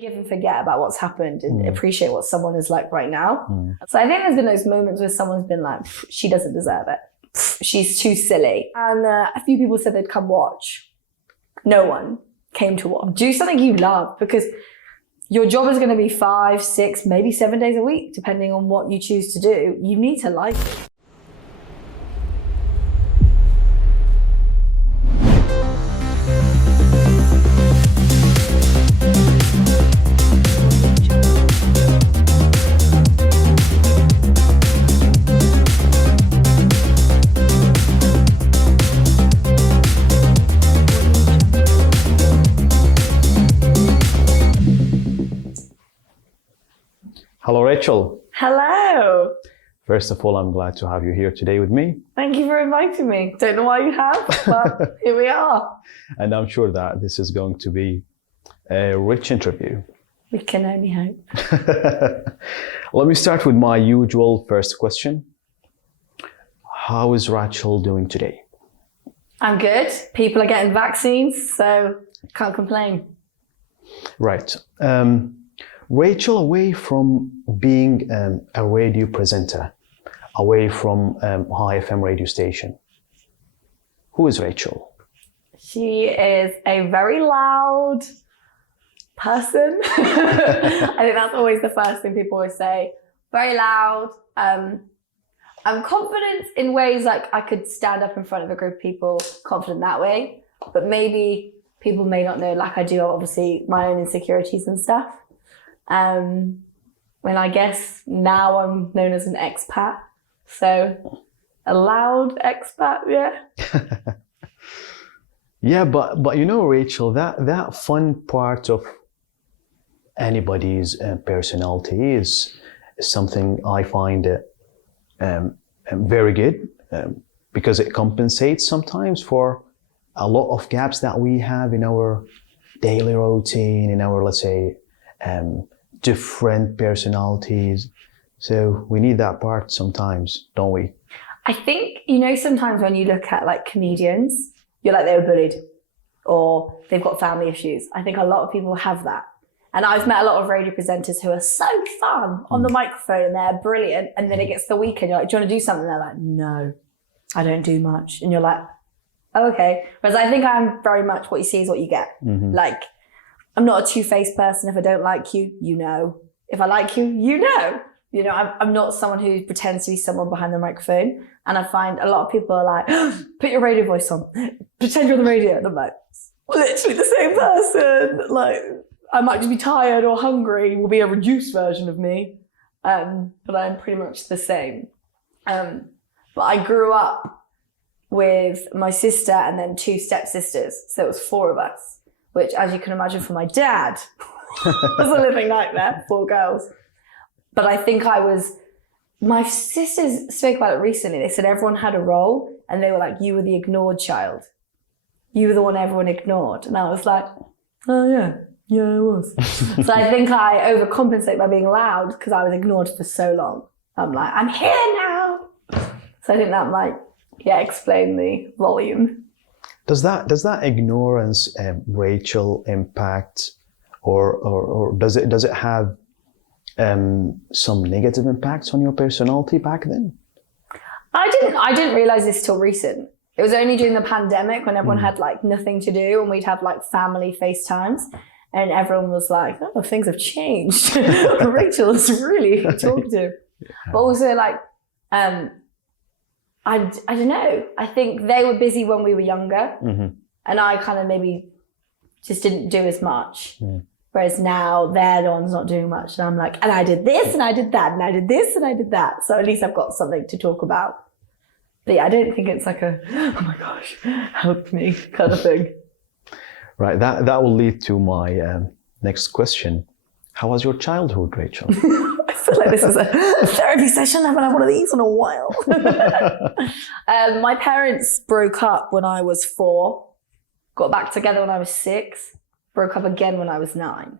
Give and forget about what's happened and appreciate what someone is like right now. So I think there's been those moments where someone's been like, she doesn't deserve it. She's too silly. And a few people said they'd come watch. No one came to watch. Do something you love, because your job is going to be 5, 6, maybe 7 days a week, depending on what you choose to do. You need to like it. Hello, Rachel. Hello. First of all, I'm glad to have you here today with me. Thank you for inviting me. Don't know why you have, but here we are. And I'm sure that this is going to be a rich interview. We can only hope. Let me start with my usual first question. How is Rachel doing today? I'm good. People are getting vaccines, so can't complain. Right. Rachel, away from being a radio presenter, away from high FM radio station, who is Rachel? She is a very loud person. I think that's always the first thing people always say. Very loud. I'm confident in ways like I could stand up in front of a group of people, confident that way. But maybe people may not know, like I do, obviously, my own insecurities and stuff. When I guess now I'm known as an expat, so a loud expat, yeah. Yeah, but you know, Rachel, that fun part of anybody's personality is something I find very good because it compensates sometimes for a lot of gaps that we have in our daily routine, in our, let's say, different personalities. So we need that part sometimes, don't we? I think, you know, sometimes when you look at like comedians, you're like, they were bullied or they've got family issues. I think a lot of people have that. And I've met a lot of radio presenters who are so fun on the microphone and they're brilliant. And then it gets the weekend, you're like, do you want to do something? They're like, no, I don't do much. And you're like, oh, okay. Whereas I think I'm very much what you see is what you get. Like, I'm not a two-faced person. If I don't like you, you know. If I like you, you know. You know, I'm not someone who pretends to be someone behind the microphone. And I find a lot of people are like, put your radio voice on. Pretend you're on the radio. And I'm like, literally the same person. Like, I might just be tired or hungry. Will be a reduced version of me. But I'm pretty much the same. But I grew up with my sister and then 2 stepsisters. So it was 4 of us. Which, as you can imagine, for my dad, was a living nightmare, 4 girls. But I think my sisters spoke about it recently. They said everyone had a role and they were like, you were the ignored child. You were the one everyone ignored. And I was like, oh yeah, I was. So I think I overcompensate by being loud because I was ignored for so long. I'm like, I'm here now. So I think that might, explain the volume. Does that ignorance, Rachel, impact, or does it have some negative impacts on your personality back then? I didn't realize this till recent. It was only during the pandemic when everyone had like nothing to do and we'd have like family FaceTimes and everyone was like, oh, things have changed. Rachel is really talkative. But also like, I don't know. I think they were busy when we were younger and I kind of maybe just didn't do as much. Whereas now they're the ones not doing much. And I'm like, and I did this and I did that and I did this and I did that. So at least I've got something to talk about. But yeah, I don't think it's like a, oh my gosh, help me kind of thing. Right, that will lead to my next question. How was your childhood, Rachel? I feel like this is a therapy session. I haven't had one of these in a while. My parents broke up when I was 4, got back together when I was 6, broke up again when I was 9.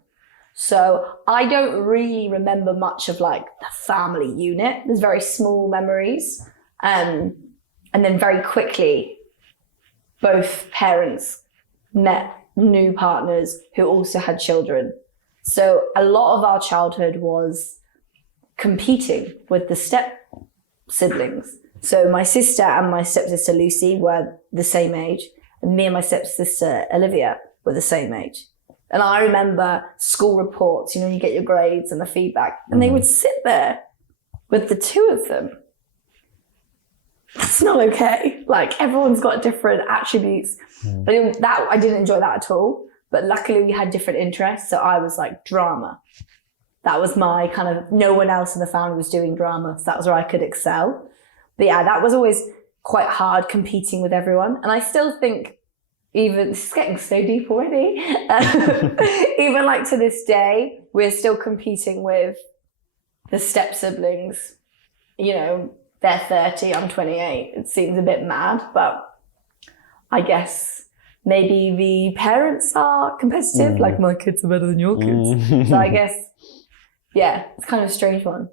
So I don't really remember much of like the family unit. There's very small memories. And then very quickly, both parents met new partners who also had children. So a lot of our childhood was competing with the step siblings. So my sister and my stepsister Lucy were the same age, and me and my stepsister Olivia were the same age. And I remember school reports, you get your grades and the feedback, and they would sit there with the two of them. That's not okay. Like, everyone's got different attributes. But I didn't enjoy that at all. But luckily we had different interests. So I was like drama. That was my kind of, no one else in the family was doing drama. So that was where I could excel. But yeah, that was always quite hard, competing with everyone. And I still think, even, this is getting so deep already, even like to this day, we're still competing with the step siblings. They're 30, I'm 28. It seems a bit mad, but I guess maybe the parents are competitive, like, my kids are better than your kids. So I guess, yeah, it's kind of a strange one.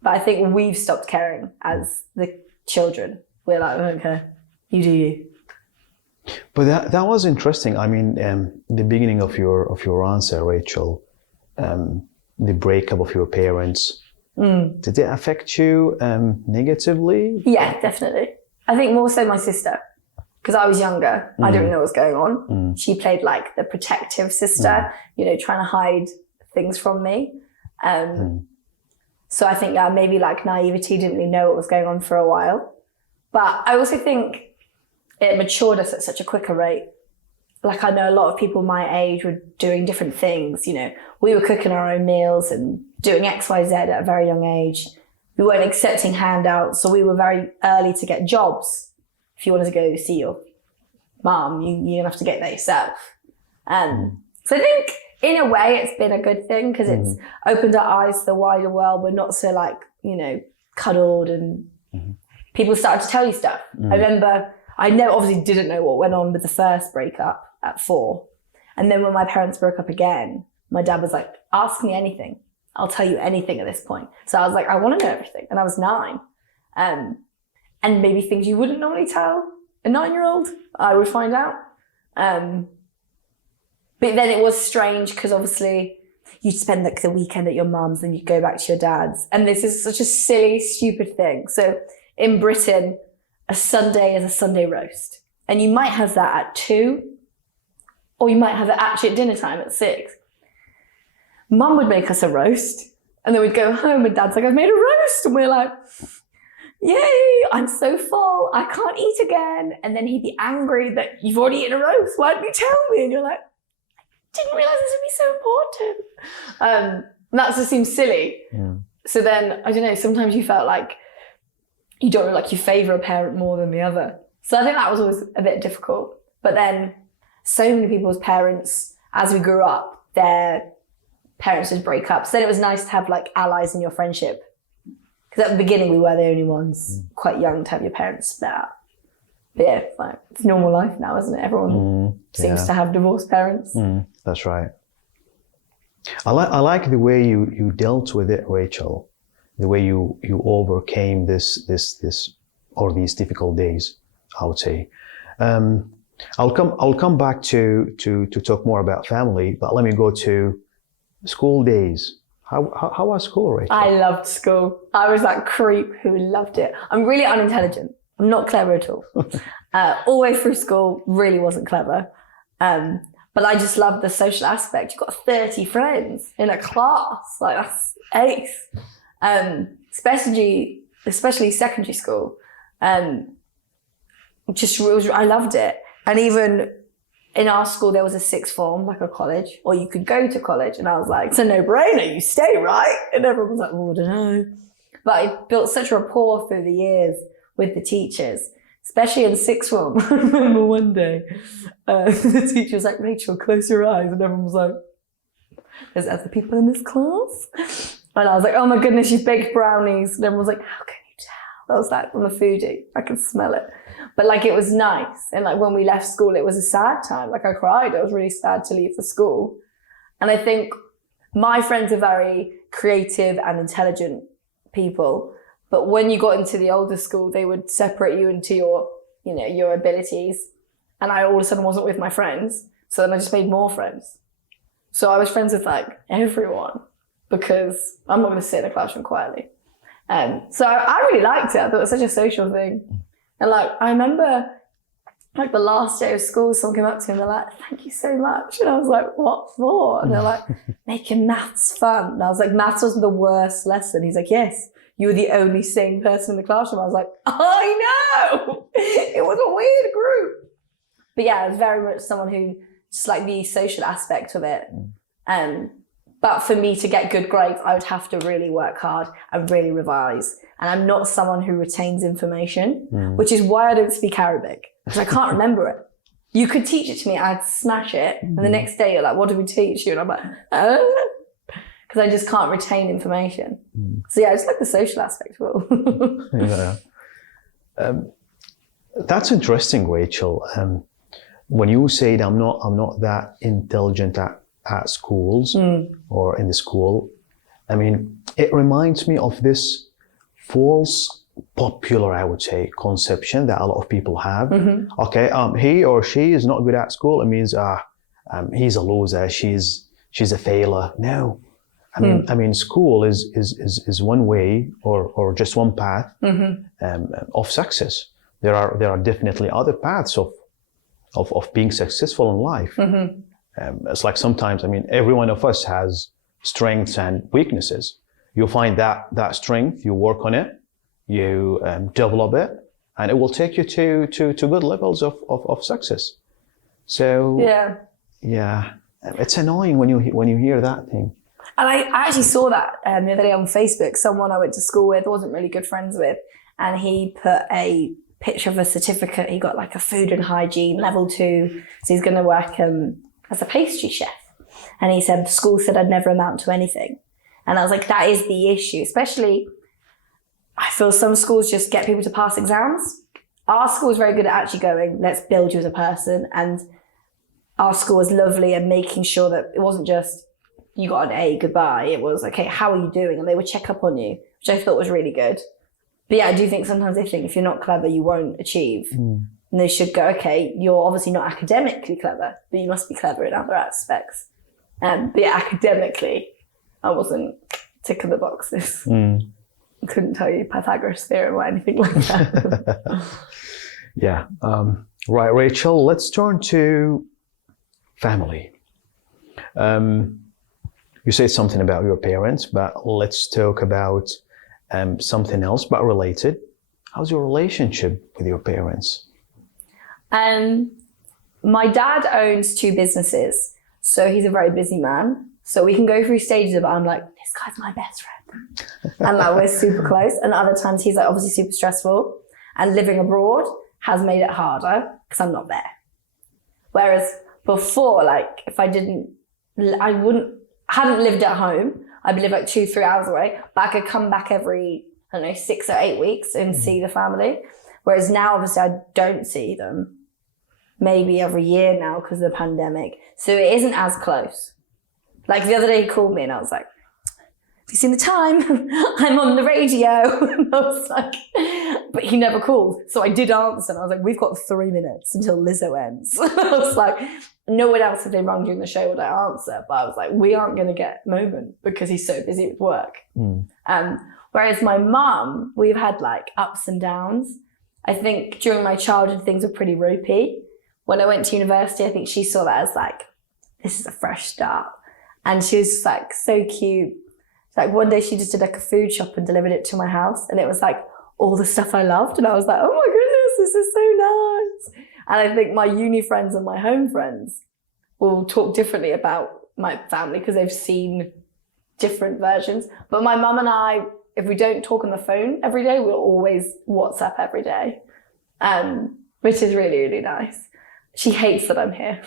But I think we've stopped caring as the children. We're like, okay, you do you. But that was interesting. I mean, the beginning of your answer, Rachel, the breakup of your parents, did it affect you negatively? Yeah, definitely. I think more so my sister, because I was younger. I didn't know what was going on. She played like the protective sister, trying to hide things from me. So I think maybe like naivety, didn't really know what was going on for a while. But I also think it matured us at such a quicker rate. Like, I know a lot of people my age were doing different things. We were cooking our own meals and doing X, Y, Z at a very young age. We weren't accepting handouts, so we were very early to get jobs. If you wanted to go see your mum, you're gonna have to get that yourself. So I think in a way it's been a good thing, because it's opened our eyes to the wider world. We're not so like, cuddled, and people started to tell you stuff. I remember, obviously didn't know what went on with the first breakup at 4. And then when my parents broke up again, my dad was like, ask me anything. I'll tell you anything at this point. So I was like, I want to know everything. And I was 9. And maybe things you wouldn't normally tell a 9-year-old, I would find out. But then it was strange, because obviously you'd spend like the weekend at your mum's and you'd go back to your dad's. And this is such a silly, stupid thing. So in Britain, a Sunday is a Sunday roast. And you might have that at 2, or you might have it actually at dinner time at 6. Mum would make us a roast, and then we'd go home and Dad's like, I've made a roast. And we're like, yay, I'm so full, I can't eat again. And then he'd be angry that you've already eaten a roast. Why didn't you tell me? And you're like, I didn't realize this would be so important. And that just seems silly. Yeah. So then, I don't know, sometimes you felt like you don't like you favour a parent more than the other. So I think that was always a bit difficult. But then so many people's parents, as we grew up, their parents would break up. So then it was nice to have like allies in your friendship. Because at the beginning we were the only ones quite young to have your parents split up. But yeah, like, it's normal life now, isn't it? Everyone seems to have divorced parents. That's right. I like the way you dealt with it, Rachel. The way you overcame this or these difficult days, I would say. I'll come back to talk more about family, but let me go to school days. How was school, Rachel? I loved school. I was that creep who loved it. I'm really unintelligent. I'm not clever at all. All the way through school, really wasn't clever. But I just loved the social aspect. You've got 30 friends in a class. Like, that's ace. Especially secondary school. I loved it. And even in our school, there was a sixth form, like a college, or you could go to college. And I was like, it's a no-brainer, you stay, right? And everyone was like, oh, I don't know. But I built such rapport through the years with the teachers, especially in sixth form. I remember one day, the teacher was like, Rachel, close your eyes. And everyone was like, there's other people in this class? And I was like, oh my goodness, you've baked brownies. And everyone was like, how can you tell? That was like from the foodie. I could smell it. But like, it was nice. And like, when we left school, it was a sad time. Like, I cried. I was really sad to leave for school. And I think my friends are very creative and intelligent people. But when you got into the older school, they would separate you into your abilities. And I all of a sudden wasn't with my friends. So then I just made more friends. So I was friends with like everyone because I'm not going to sit in a classroom quietly. So I really liked it. I thought it was such a social thing. And like, I remember like the last day of school, someone came up to me and they're like, thank you so much. And I was like, what for? And they're like, making maths fun. And I was like, maths wasn't the worst lesson. He's like, yes, you were the only sane person in the classroom. I was like, I know. It was a weird group. But yeah, I was very much someone who just like the social aspect of it. But for me to get good grades, I would have to really work hard and really revise. And I'm not someone who retains information, which is why I don't speak Arabic, because I can't remember it. You could teach it to me, I'd smash it. And the next day you're like, what did we teach you? And I'm like, because I just can't retain information. So yeah, it's like the social aspect of it. Yeah. That's interesting, Rachel. When you say I'm not that intelligent at schools or in the school, I mean, it reminds me of this false popular, I would say, conception that a lot of people have. Okay, he or she is not good at school. It means he's a loser. She's a failure. No, I mean, school is one way or just one path of success. There are definitely other paths of being successful in life. It's like sometimes, I mean, every one of us has strengths and weaknesses. You find that strength, you work on it, you develop it, and it will take you to good levels of success. So yeah, it's annoying when you hear that thing. And I actually saw that the other day on Facebook. Someone I went to school with, wasn't really good friends with, and he put a picture of a certificate. He got like a food and hygiene level 2, so he's going to work as a pastry chef. And he said, the school said I'd never amount to anything. And I was like, that is the issue. Especially, I feel some schools just get people to pass exams. Our school is very good at actually going, let's build you as a person. And our school was lovely at making sure that it wasn't just, you got an A, goodbye. It was, okay, how are you doing? And they would check up on you, which I thought was really good. But yeah, I do think sometimes they think if you're not clever, you won't achieve. And they should go, okay, you're obviously not academically clever, but you must be clever in other aspects. But yeah, academically, I wasn't ticking the boxes. I couldn't tell you Pythagoras theorem or anything like that. Yeah. Right, Rachel, let's turn to family. You said something about your parents, but let's talk about something else, but related. How's your relationship with your parents? My dad owns 2 businesses, so he's a very busy man. So we can go through stages of, I'm like, this guy's my best friend. And like, we're super close. And other times he's like obviously super stressful, and living abroad has made it harder because I'm not there. Whereas before, like if I hadn't lived at home, I'd live like 2-3 hours away, but I could come back every, 6 or 8 weeks and see the family. Whereas now, obviously, I don't see them maybe every year now because of the pandemic. So it isn't as close. Like the other day he called me and I was like, have you seen the time? I'm on the radio. And I was like, but he never called. So I did answer and I was like, we've got 3 minutes until Lizzo ends. And I was like, no one else, if they rang during the show, would I answer? But I was like, we aren't going to get a moment because he's so busy with work. Whereas my mum, we've had like ups and downs. I think during my childhood, things were pretty ropey. When I went to university, I think she saw that as like, this is a fresh start. And she was just like so cute. Like one day she just did like a food shop and delivered it to my house. And it was like all the stuff I loved. And I was like, oh my goodness, this is so nice. And I think my uni friends and my home friends will talk differently about my family because they've seen different versions. But my mum and I, if we don't talk on the phone every day, we'll always WhatsApp every day, which is really, really nice. She hates that I'm here.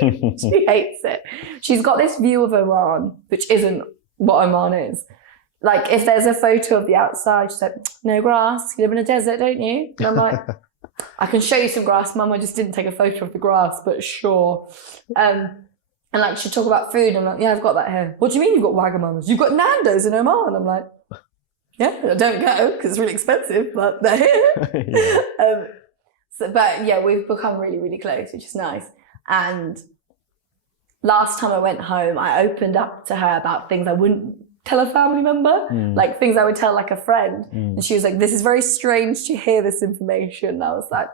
She hates it. She's got this view of Oman, which isn't what Oman is. Like, if there's a photo of the outside, she's like, no grass. You live in a desert, don't you? And I'm like, I can show you some grass, Mum. I just didn't take a photo of the grass, but sure. And like, she'd talk about food. I'm like, yeah, I've got that here. What do you mean you've got Wagamamas? You've got Nando's in Oman. I'm like, yeah, I don't go because it's really expensive, but they're here. Yeah. But yeah, we've become really, really close, which is nice. And last time I went home, I opened up to her about things I wouldn't tell a family member, like things I would tell like a friend. And she was like, this is very strange to hear this information. And I was like,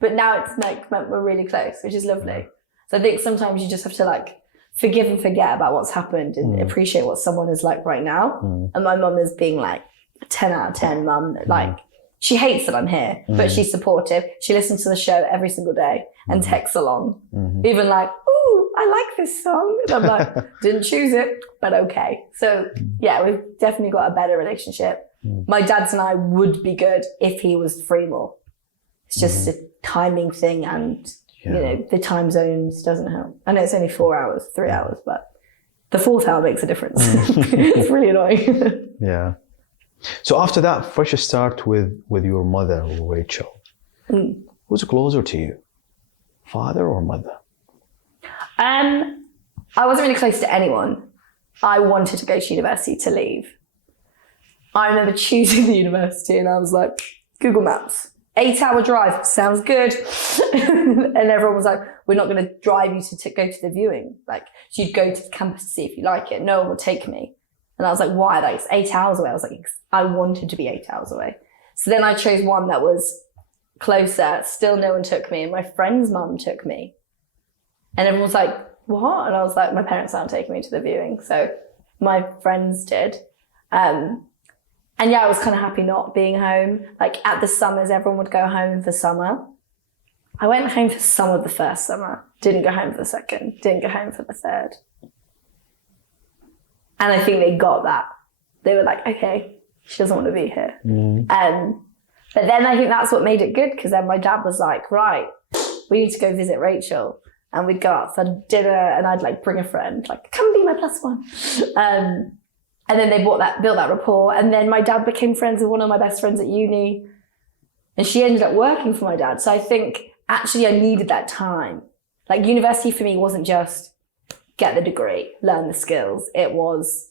but now it's like we're really close, which is lovely. So I think sometimes you just have to like forgive and forget about what's happened and appreciate what someone is like right now. And my mum is being like a 10 out of 10 mum. Like she hates that I'm here, but she's supportive. She listens to the show every single day and texts along, even like, ooh, I like this song. And I'm like, didn't choose it, but okay. So yeah, we've definitely got a better relationship. My dad's and I would be good if he was free more. It's just a timing thing, and you know, the time zones doesn't help. I know it's only 4 hours, 3 hours, but the fourth hour makes a difference. It's really annoying. Yeah. So after that fresh start with your mother, Rachel, who's closer to you, father or mother? I wasn't really close to anyone. I wanted to go to university to leave. I remember choosing the university and I was like, Google Maps, 8-hour drive, sounds good. And everyone was like, we're not going to drive you to go to the viewing. Like, so you'd go to the campus to see if you like it. No one would take me. And I was like, why? Like, it's 8 hours away. I was like, I wanted to be 8 hours away. So then I chose one that was closer. Still no one took me. And my friend's mum took me. And everyone was like, what? And I was like, my parents aren't taking me to the viewing. So my friends did. And yeah, I was kind of happy not being home. Like at the summers, everyone would go home for summer. I went home for summer the first summer. Didn't go home for the second. Didn't go home for the third. And I think they got that. They were like, okay, she doesn't want to be here. But then I think that's what made it good, because then my dad was like, right, we need to go visit Rachel. And we'd go out for dinner and I'd like bring a friend, like, come be my plus one. And then they built that rapport. And then my dad became friends with one of my best friends at uni. And she ended up working for my dad. So I think actually I needed that time. Like university for me wasn't just get the degree, learn the skills. It was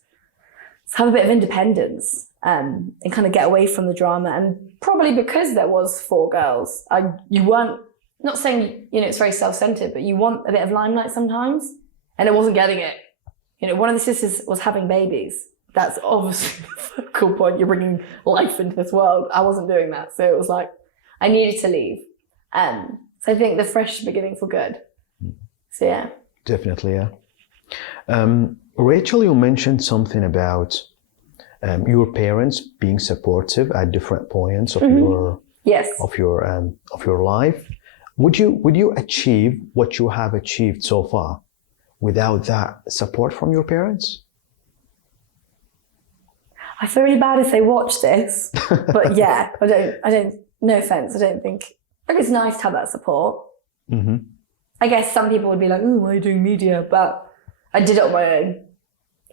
have a bit of independence and kind of get away from the drama. And probably because there was 4 girls, you weren't, not saying, you know, it's very self-centered, but you want a bit of limelight sometimes. And I wasn't getting it. You know, one of the sisters was having babies. That's obviously the focal point. You're bringing life into this world. I wasn't doing that. So it was like, I needed to leave. So I think the fresh beginnings were good. So yeah. Definitely, yeah. Rachel, you mentioned something about your parents being supportive at different points of your life. Would you achieve what you have achieved so far without that support from your parents? I feel really bad if they watch this, but yeah, I don't, no offense, I don't think it's nice to have that support. I guess some people would be like, oh, why are you doing media? But I did it on my own.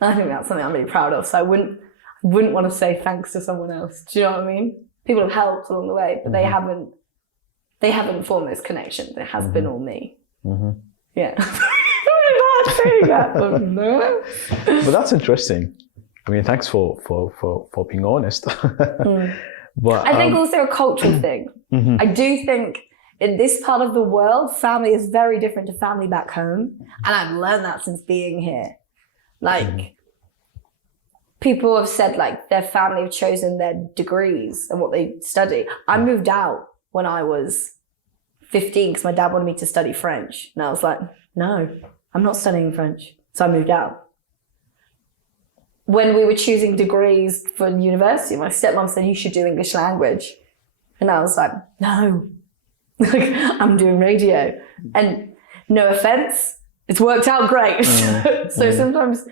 I think that's something I'm really proud of. So I wouldn't want to say thanks to someone else. Do you know what I mean? People have helped along the way, but they haven't formed this connection. It has been all me. Yeah. But that's interesting. I mean, thanks for being honest. But I think also a cultural thing. I do think in this part of the world, family is very different to family back home. And I've learned that since being here. Like, people have said like their family have chosen their degrees and what they study. I moved out when I was 15 because my dad wanted me to study French. And I was like, no, I'm not studying French. So I moved out. When we were choosing degrees for university, my stepmom said, you should do English language. And I was like, no, like, I'm doing radio. And no offense, it's worked out great. So sometimes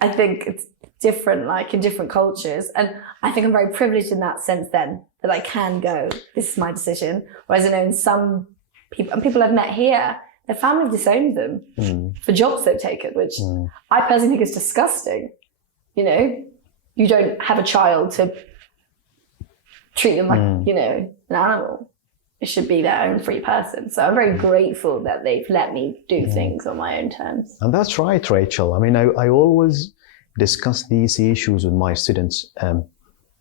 I think it's different, like in different cultures. And I think I'm very privileged in that sense then, that I can go, this is my decision. Whereas I know in some people, and people I've met here, their family have disowned them for jobs they've taken, which I personally think is disgusting. You know, you don't have a child to treat them like, you know, an animal. It should be their own free person. So I'm very grateful that they've let me do things on my own terms. And that's right, Rachel. I mean, I always discuss these issues with my students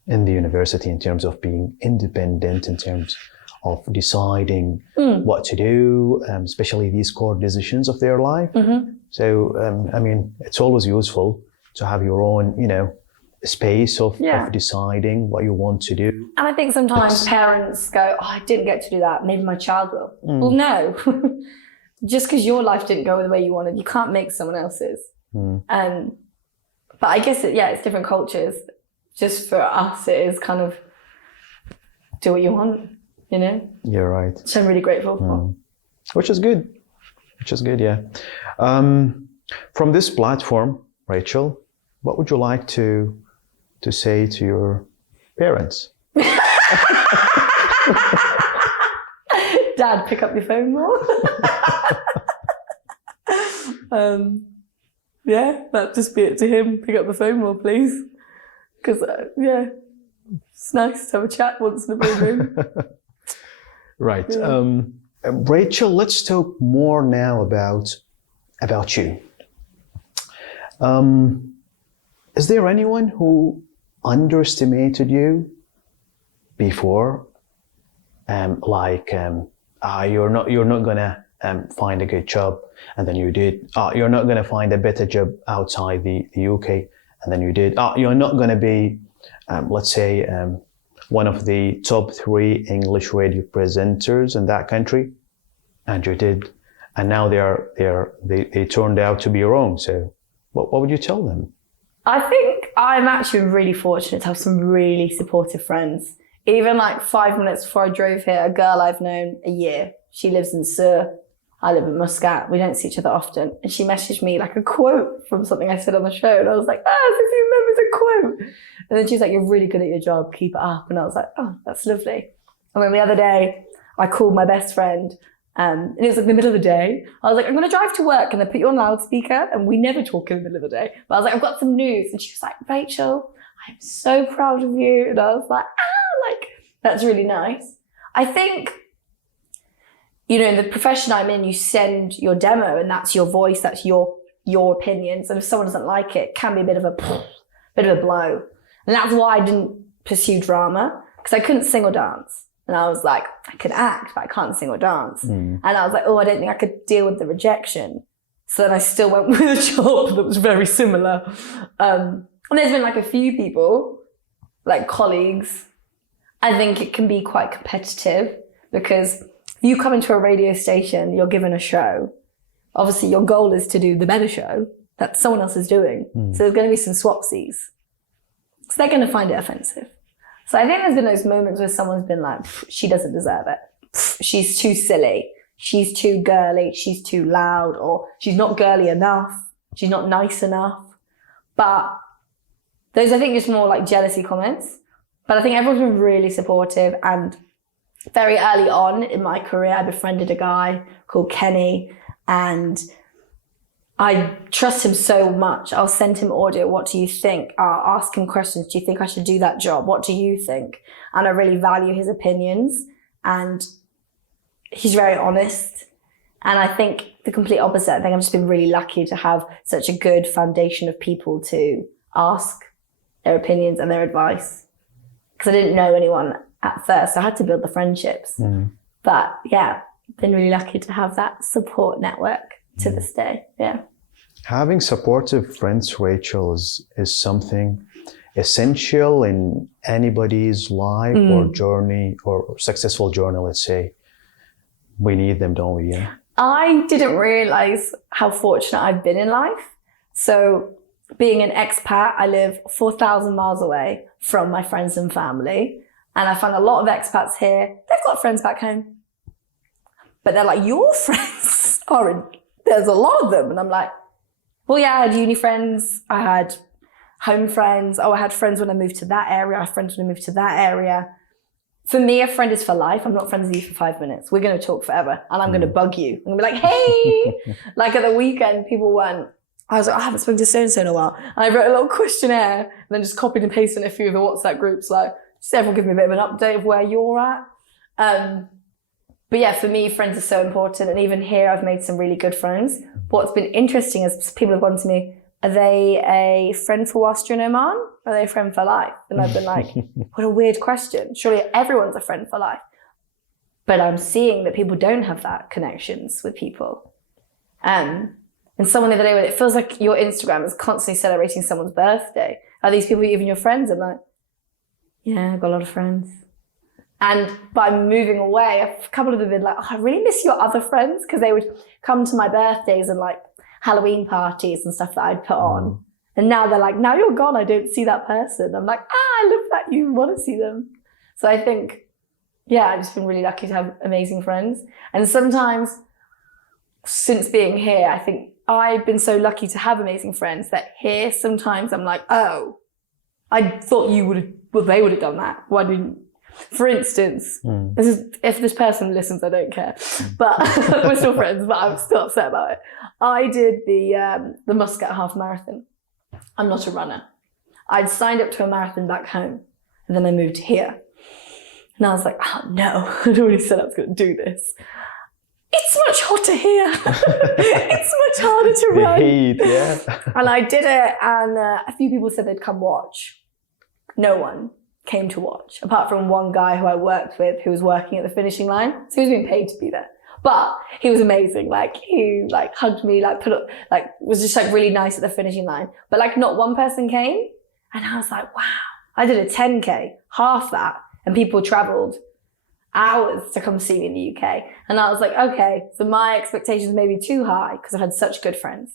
in the university in terms of being independent, in terms of deciding what to do, especially these core decisions of their life. So, I mean, it's always useful to have your own, space of deciding what you want to do. And I think sometimes parents go, I didn't get to do that. Maybe my child will. Well, no. Just because your life didn't go the way you wanted, you can't make someone else's. But I guess, it's different cultures. Just for us, it is kind of do what you want, You're right. Which I'm really grateful for. Which is good, yeah. From this platform, Rachel, what would you like to say to your parents? Dad, pick up your phone more. That'd just be it to him. Pick up the phone more, please. Because, it's nice to have a chat once in a blue moon. Right. Rachel, let's talk more now about you. Is there anyone who underestimated you before? You're not gonna find a good job, and then you did. You're not gonna find a better job outside the UK, and then you did. You're not gonna be, let's say, one of the top 3 English radio presenters in that country, and you did. And now they turned out to be wrong. So, what would you tell them? I think I'm actually really fortunate to have some really supportive friends. Even 5 minutes before I drove here, a girl I've known a year, she lives in Sur. I live in Muscat. We don't see each other often. And she messaged me a quote from something I said on the show. And I was like, as if you remember the quote. And then she's like, you're really good at your job. Keep it up. And I was like, oh, that's lovely. And then the other day, I called my best friend. And it was the middle of the day. I was like, I'm going to drive to work and I put you on loudspeaker. And we never talk in the middle of the day. But I was like, I've got some news. And she was like, Rachel, I'm so proud of you. And I was like, that's really nice. I think, in the profession I'm in, you send your demo and that's your voice, that's your opinions. And if someone doesn't like it, it can be a bit of a blow. And that's why I didn't pursue drama, because I couldn't sing or dance. And I was like, I could act, but I can't sing or dance. And I was like, I don't think I could deal with the rejection. So then I still went with a job that was very similar. And there's been a few people, colleagues. I think it can be quite competitive because if you come into a radio station, you're given a show. Obviously, your goal is to do the better show that someone else is doing. So there's going to be some swapsies. So they're going to find it offensive. So I think there's been those moments where someone's been like, she doesn't deserve it. She's too silly. She's too girly. She's too loud. Or she's not girly enough. She's not nice enough. But those, I think, just more jealousy comments. But I think everyone's been really supportive. And very early on in my career, I befriended a guy called Kenny. And I trust him so much. I'll send him audio. What do you think? I'll ask him questions. Do you think I should do that job? What do you think? And I really value his opinions. And he's very honest. And I think the complete opposite. I think I've just been really lucky to have such a good foundation of people to ask their opinions and their advice. Because I didn't know anyone at first. So I had to build the friendships. But been really lucky to have that support network to this day. Having supportive friends, Rachel, is something essential in anybody's life or journey or successful journey, let's say. We need them, don't we? Yeah. I didn't realize how fortunate I've been in life. So being an expat, I live 4,000 miles away from my friends and family. And I find a lot of expats here, they've got friends back home. But they're like, your friends there's a lot of them. And I'm like, well, I had uni friends. I had home friends. I had friends when I moved to that area. I had friends when I moved to that area. For me, a friend is for life. I'm not friends with you for 5 minutes. We're going to talk forever. And I'm going to bug you. I'm going to be like, hey. At the weekend, people weren't. I was like, I haven't spoken to so-and-so in a while. And I wrote a little questionnaire and then just copied and pasted in a few of the WhatsApp groups. Just everyone give me a bit of an update of where you're at. But for me, friends are so important. And even here, I've made some really good friends. What's been interesting is people have gone to me, are they a friend for whilst you're in Oman? Or are they a friend for life? And I've been like, what a weird question. Surely everyone's a friend for life. But I'm seeing that people don't have that connections with people. And someone the other day, when it feels like your Instagram is constantly celebrating someone's birthday. Are these people even your friends? I'm like, yeah, I've got a lot of friends. And by moving away, a couple of them have been like, oh, I really miss your other friends, because they would come to my birthdays and like Halloween parties and stuff that I'd put on. And now they're like, now you're gone, I don't see that person. I'm like, I love that you want to see them. So I think, yeah, I've just been really lucky to have amazing friends. And sometimes, since being here, I think I've been so lucky to have amazing friends that here sometimes I'm like, oh, I thought they would have done that. Why didn't? For instance, if this person listens, I don't care. But we're still friends, but I'm still upset about it. I did the Muscat half marathon. I'm not a runner. I'd signed up to a marathon back home, and then I moved here. And I was like, oh no, I'd already said I was going to do this. It's much hotter here. It's much harder to run. The heat, yeah. And I did it, and a few people said they'd come watch. No one came to watch, apart from one guy who I worked with who was working at the finishing line. So he was being paid to be there. But he was amazing. Like, he like hugged me, like put up, like was just like really nice at the finishing line. But like not one person came. And I was like, wow. I did a 10K, half that, and people traveled hours to come see me in the UK. And I was like, okay, so my expectations may be too high because I've had such good friends.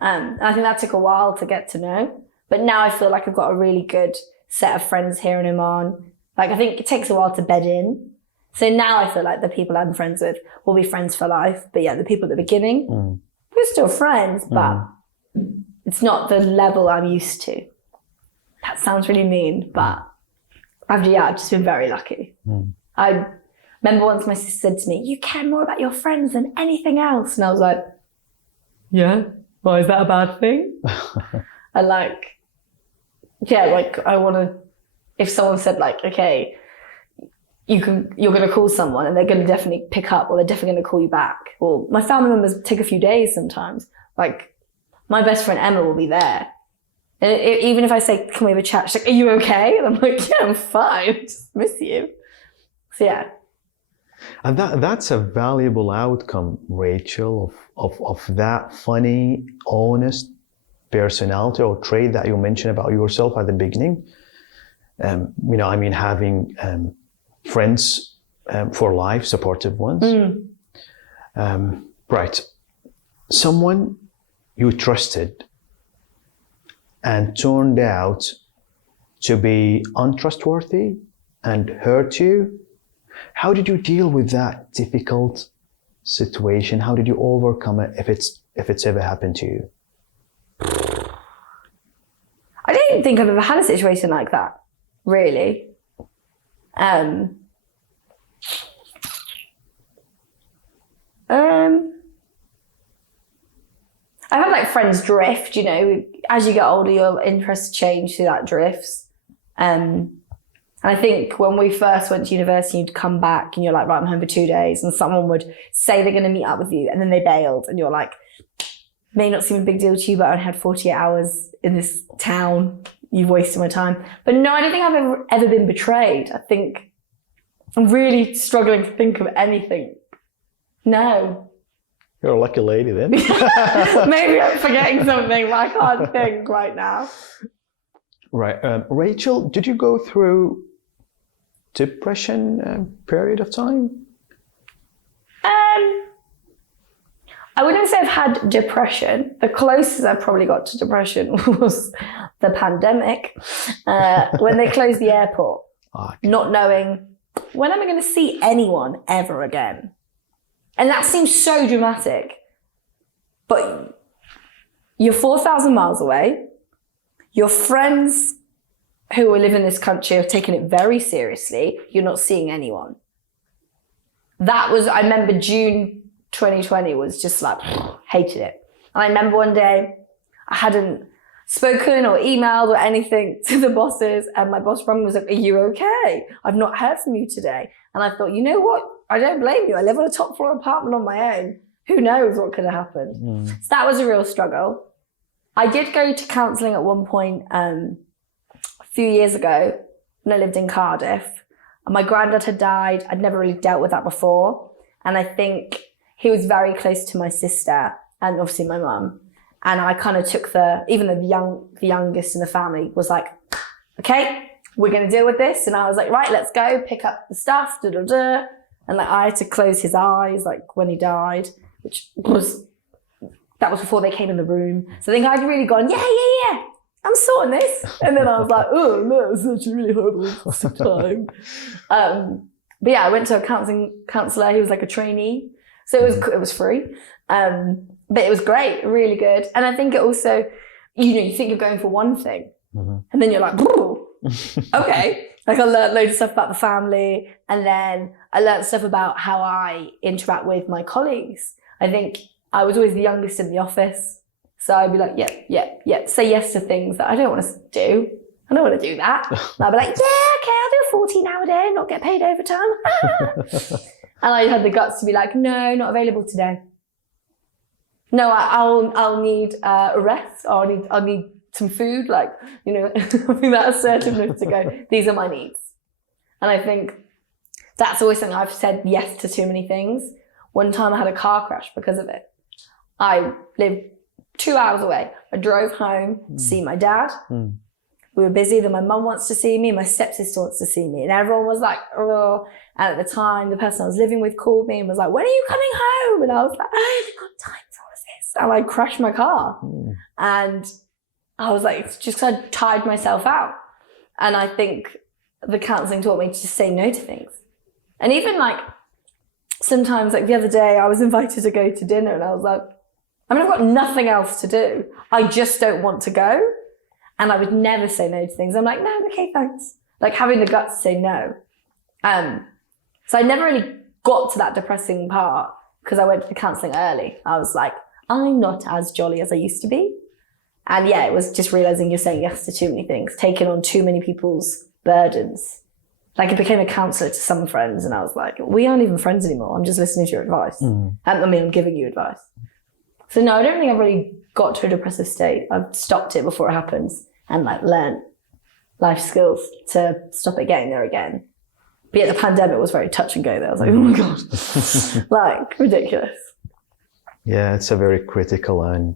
And I think that took a while to get to know. But now I feel like I've got a really good set of friends here in Oman. Like, I think it takes a while to bed in. So now I feel like the people I'm friends with will be friends for life. But yeah, the people at the beginning, we're still friends, but it's not the level I'm used to. That sounds really mean, but I've just been very lucky. I remember once my sister said to me, you care more about your friends than anything else. And I was like, yeah, well, is that a bad thing? And like, yeah, like I want to, if someone said like, okay, you're going to call someone and they're going to definitely pick up, or they're definitely going to call you back. Well, my family members take a few days sometimes. Like, my best friend Emma will be there. And even if I say, can we have a chat? She's like, are you okay? And I'm like, yeah, I'm fine. I just miss you. So yeah. And that's a valuable outcome, Rachel, of that funny, honest personality or trait that you mentioned about yourself at the beginning. Having friends for life, supportive ones. Right. Someone you trusted and turned out to be untrustworthy and hurt you. How did you deal with that difficult situation? How did you overcome it if it's ever happened to you? I don't think I've ever had a situation like that, really. I've had like friends drift, you know, as you get older, your interests change, so that drifts. And I think when we first went to university, you'd come back and you're like, right, I'm home for 2 days, and someone would say they're going to meet up with you, and then they bailed, and you're like, may not seem a big deal to you, but I only had 48 hours in this town. You've wasted my time. But no, I don't think I've ever been betrayed. I think I'm really struggling to think of anything. No. You're a lucky lady then. Maybe I'm forgetting something, but I can't think right now. Right. Rachel, did you go through depression period of time? I wouldn't say I've had depression. The closest I probably got to depression was the pandemic, when they closed the airport, not knowing when am I going to see anyone ever again. And that seems so dramatic, but you're 4,000 miles away. Your friends who live in this country have taken it very seriously. You're not seeing anyone. I remember June 2020 was just like, hated it. And I remember one day I hadn't spoken or emailed or anything to the bosses, and my boss rang me and was like, are you okay? I've not heard from you today. And I thought, you know what? I don't blame you. I live on a top floor apartment on my own. Who knows what could have happened? So that was a real struggle. I did go to counselling at one point a few years ago when I lived in Cardiff. My granddad had died. I'd never really dealt with that before. And I think he was very close to my sister and obviously my mum. And I kind of took even though the youngest in the family was like, okay, we're going to deal with this. And I was like, right, let's go pick up the stuff. And like, I had to close his eyes, like when he died, that was before they came in the room. So I think I'd really gone, yeah, I'm sorting this. And then I was like, oh no, it's such a really horrible time. But yeah, I went to a counselling counsellor. He was like a trainee. So it was free. But it was great, really good. And I think it also, you think you're going for one thing and then you're like, okay. Like I learned loads of stuff about the family, and then I learned stuff about how I interact with my colleagues. I think I was always the youngest in the office. So I'd be like, yeah, say yes to things that I don't want to do. I don't want to do that. And I'd be like, yeah, okay, I'll do a 14-hour day and not get paid overtime. And I had the guts to be like, no, not available today. No, I'll need a rest, or I'll need some food, like, having that assertiveness to go, these are my needs. And I think that's always something I've said yes to too many things. One time I had a car crash because of it. I lived 2 hours away. I drove home to see my dad. We were busy, then my mum wants to see me, my stepsister wants to see me. And everyone was like, oh. And at the time, the person I was living with called me and was like, when are you coming home? And I was like, I haven't got time for all of this. And I crashed my car. And I was like, it's just I tired myself out. And I think the counselling taught me to just say no to things. And even like, sometimes like the other day I was invited to go to dinner and I was like, I've got nothing else to do. I just don't want to go. And I would never say no to things. I'm like, no, okay, thanks. Like having the guts to say no. So I never really got to that depressing part because I went to the counselling early. I was like, I'm not as jolly as I used to be. And yeah, it was just realising you're saying yes to too many things, taking on too many people's burdens. Like I became a counsellor to some friends and I was like, we aren't even friends anymore. I'm just listening to your advice. I'm giving you advice. So no, I don't think I've really got to a depressive state. I've stopped it before it happens and like learned life skills to stop it getting there again. But yeah, the pandemic was very touch and go there. I was like, oh my God, like ridiculous. Yeah, it's a very critical and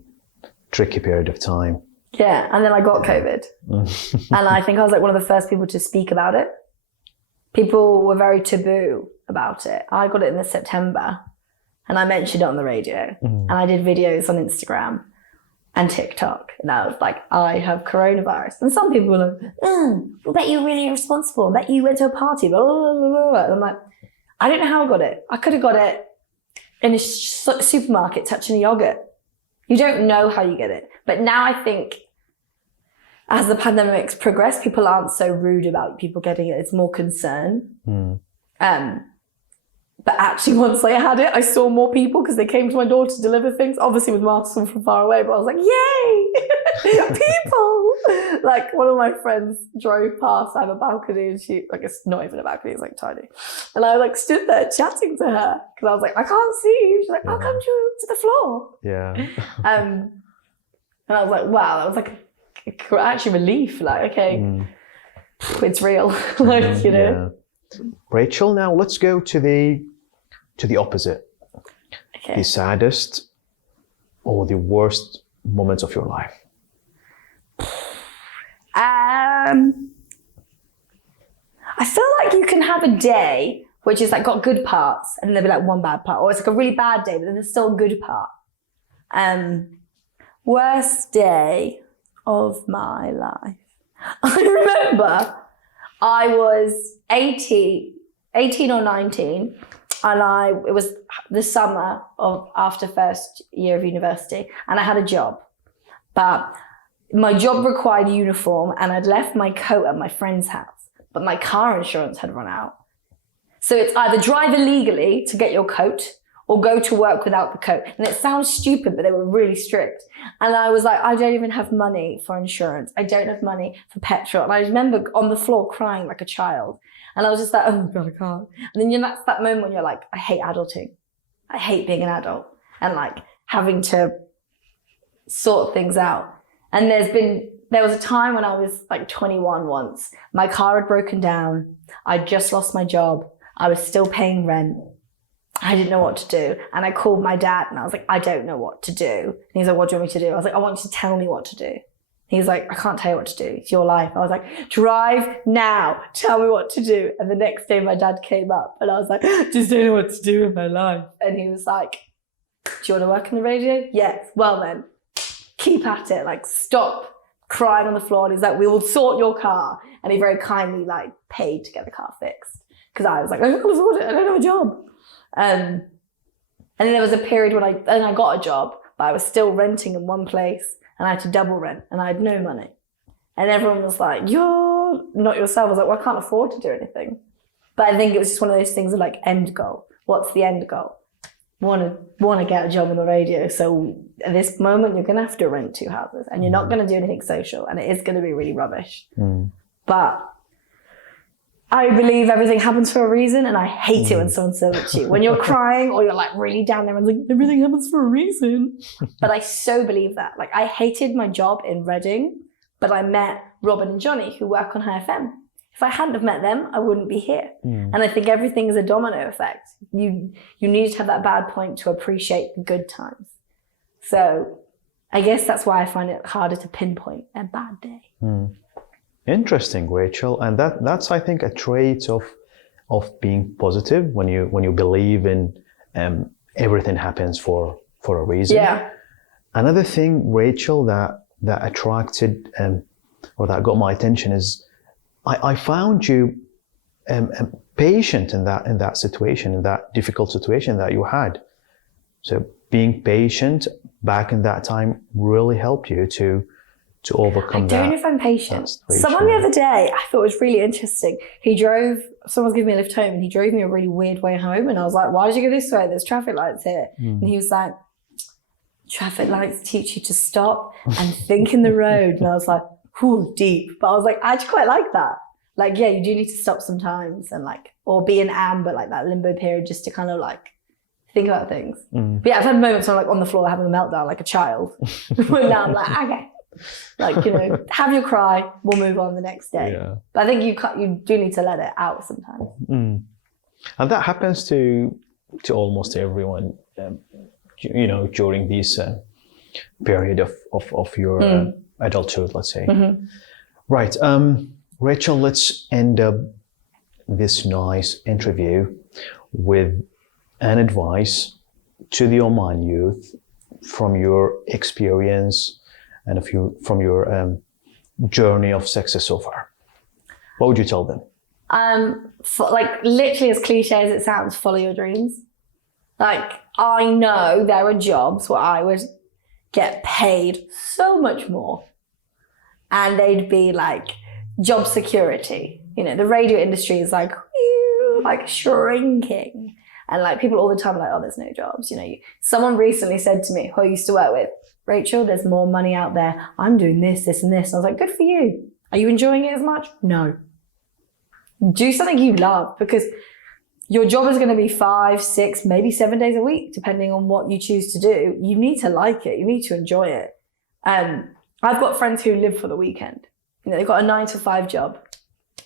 tricky period of time. Yeah, and then I got COVID. And I think I was like one of the first people to speak about it. People were very taboo about it. I got it in September and I mentioned it on the radio and I did videos on Instagram and TikTok. And I was like, I have coronavirus. And some people were like, I bet you're really irresponsible. I bet you went to a party. Blah, blah, blah, blah. And I'm like, I don't know how I got it. I could have got it in a supermarket touching a yogurt. You don't know how you get it. But now I think as the pandemic's progressed, people aren't so rude about people getting it. It's more concern. But actually, once I had it, I saw more people because they came to my door to deliver things, obviously with masks on from far away, but I was like, yay, people. Like one of my friends drove past, I have a balcony and she, like it's not even a balcony, it's like tiny. And I like stood there chatting to her because I was like, I can't see you. She's like, I'll come to the floor. Yeah. And I was like, wow, that was like actually relief. Like, okay, it's real. Like, Yeah. Rachel, now let's go to the opposite. Okay. The saddest or the worst moments of your life. I feel like you can have a day which is like got good parts and then there'll be like one bad part, or it's like a really bad day but then there's still a good part. Worst day of my life. I remember I was 18 or 19 and it was the summer of after first year of university and I had a job, but my job required uniform and I'd left my coat at my friend's house, but my car insurance had run out. So it's either drive illegally to get your coat or go to work without the coat. And it sounds stupid, but they were really strict. And I was like, I don't even have money for insurance. I don't have money for petrol. And I remember on the floor crying like a child. And I was just like, oh God, I can't. And then that's that moment when you're like, I hate adulting. I hate being an adult and like having to sort things out. And there's there was a time when I was like 21 once. My car had broken down. I'd just lost my job. I was still paying rent. I didn't know what to do. And I called my dad and I was like, I don't know what to do. And he's like, what do you want me to do? I was like, I want you to tell me what to do. He's like, I can't tell you what to do. It's your life. I was like, drive now. Tell me what to do. And the next day my dad came up and I was like, just don't know what to do with my life. And he was like, do you want to work in the radio? Yes. Well then, keep at it. Like, stop crying on the floor. And he's like, we will sort your car. And he very kindly like paid to get the car fixed. Because I was like, I can't afford it. I don't have a job. And then there was a period when I got a job, but I was still renting in one place and I had to double rent and I had no money. And everyone was like, you're not yourself. I was like, well, I can't afford to do anything. But I think it was just one of those things of like, end goal. What's the end goal? Want to get a job on the radio. So at this moment, you're going to have to rent 2 houses and you're not going to do anything social and it is going to be really rubbish. But I believe everything happens for a reason, and I hate it when someone says it to you. When you're crying or you're like really down there and like, everything happens for a reason. But I so believe that. Like, I hated my job in Reading, but I met Robin and Johnny who work on High FM. If I hadn't have met them, I wouldn't be here. And I think everything is a domino effect. You need to have that bad point to appreciate the good times. So I guess that's why I find it harder to pinpoint a bad day. Interesting, Rachel, and that's I think a trait of being positive when you believe in everything happens for a reason. Yeah. Another thing, Rachel, that attracted or that got my attention is I found you patient in that situation, in that difficult situation that you had. So being patient back in that time really helped you to overcome that. I don't know if I'm patient. Someone the other day, I thought it was really interesting. Someone was giving me a lift home and he drove me a really weird way home. And I was like, why did you go this way? There's traffic lights here. And he was like, traffic lights teach you to stop and think in the road. And I was like, whew, deep. But I was like, I actually quite like that. Like, yeah, you do need to stop sometimes and like, or be in amber, like that limbo period, just to kind of like think about things. But yeah, I've had moments where I'm like on the floor having a meltdown like a child. But now I'm like, okay. Like, have your cry, we'll move on the next day. Yeah. But I think you do need to let it out sometimes. And that happens to almost everyone, during this period of your adulthood, let's say. Right, Rachel, let's end up this nice interview with an advice to the Oman youth from your experience and from your journey of success so far. What would you tell them? Literally as cliche as it sounds, follow your dreams. Like, I know there are jobs where I would get paid so much more and they'd be like job security. The radio industry is like shrinking. And like people all the time are like, oh, there's no jobs. Someone recently said to me, who I used to work with, Rachel, there's more money out there. I'm doing this, this, and this. And I was like, good for you. Are you enjoying it as much? No. Do something you love, because your job is going to be 5, 6, maybe 7 days a week, depending on what you choose to do. You need to like it. You need to enjoy it. I've got friends who live for the weekend. They've got a 9-to-5 job.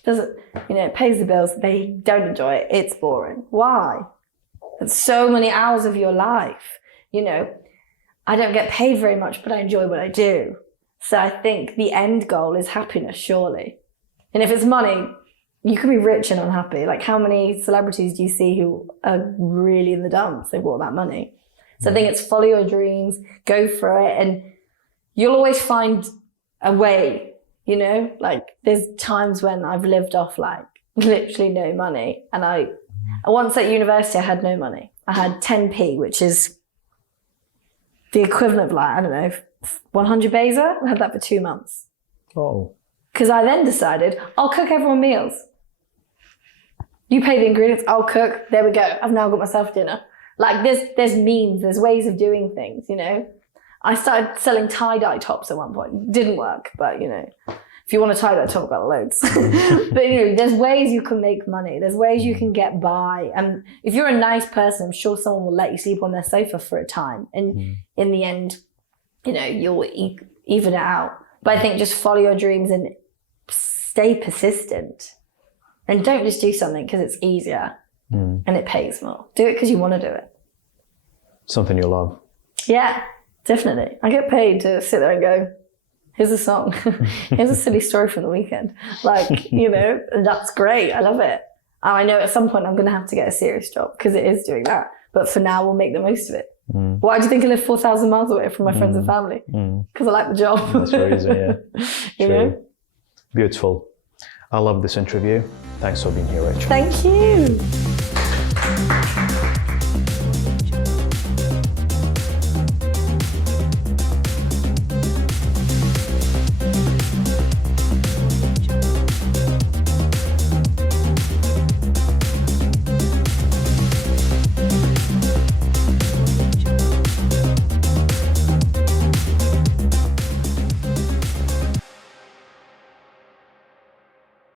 It pays the bills. They don't enjoy it. It's boring. Why? It's so many hours of your life. I don't get paid very much, but I enjoy what I do. So I think the end goal is happiness, surely. And if it's money, you can be rich and unhappy. Like, how many celebrities do you see who are really in the dumps? They've got that money. So I think it's follow your dreams, go for it, and you'll always find a way, Like, there's times when I've lived off, like, literally no money. And once at university, I had no money. I had 10p, which is the equivalent of, like, I don't know, 100 beza. I had that for 2 months. Oh. Because I then decided, I'll cook everyone meals. You pay the ingredients, I'll cook. There we go. I've now got myself dinner. Like, there's means, there's ways of doing things, I started selling tie-dye tops at one point. Didn't work, but, if you want to tie-dye top, I've got loads. But, there's ways you can make money. There's ways you can get by. And if you're a nice person, I'm sure someone will let you sleep on their sofa for a time. And in the end, you'll even it out. But I think just follow your dreams and stay persistent. And don't just do something because it's easier and it pays more. Do it because you want to do it. Something you love. Yeah, definitely. I get paid to sit there and go, here's a song. Here's a silly story from the weekend. Like, you know, that's great. I love it. And I know at some point I'm going to have to get a serious job because it is doing that. But for now, we'll make the most of it. Why do you think I live 4,000 miles away from my friends and family? Because I like the job. That's very easy, yeah. You know? Beautiful. I love this interview. Thanks for being here, Rachel. Thank you.